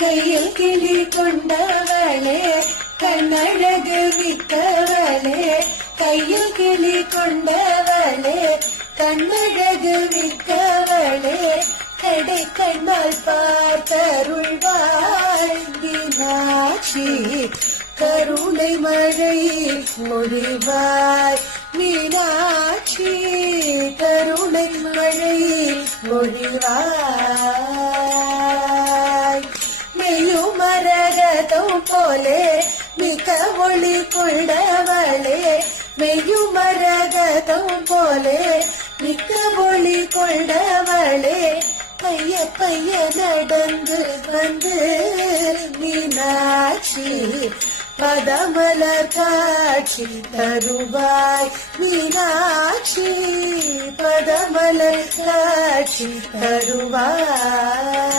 கையில் கிளி கொண்டவளே கண்ணழகு வித்தவளே, கையில் கிளி கொண்டவளே கண்ணழகு வித்தவளே, கடை கண்ணால் பார்த்தருள்வாய் மீனாட்சி, கருணை மழை மொழிவாய் மீனாட்சி, கருணை மழை மொழிவாய். மெய்யுமரகதம் போலே மிக ஒளி கொண்டவளே, மெய்யுமரகதம் போலே மிக்க ஒளி கொண்டவளே, பைய பைய நடந்து வந்து மீனாட்சி, பதமலர் காட்சி தருவாய் மீனாட்சி, பதமலர் காட்சி தருவாய்.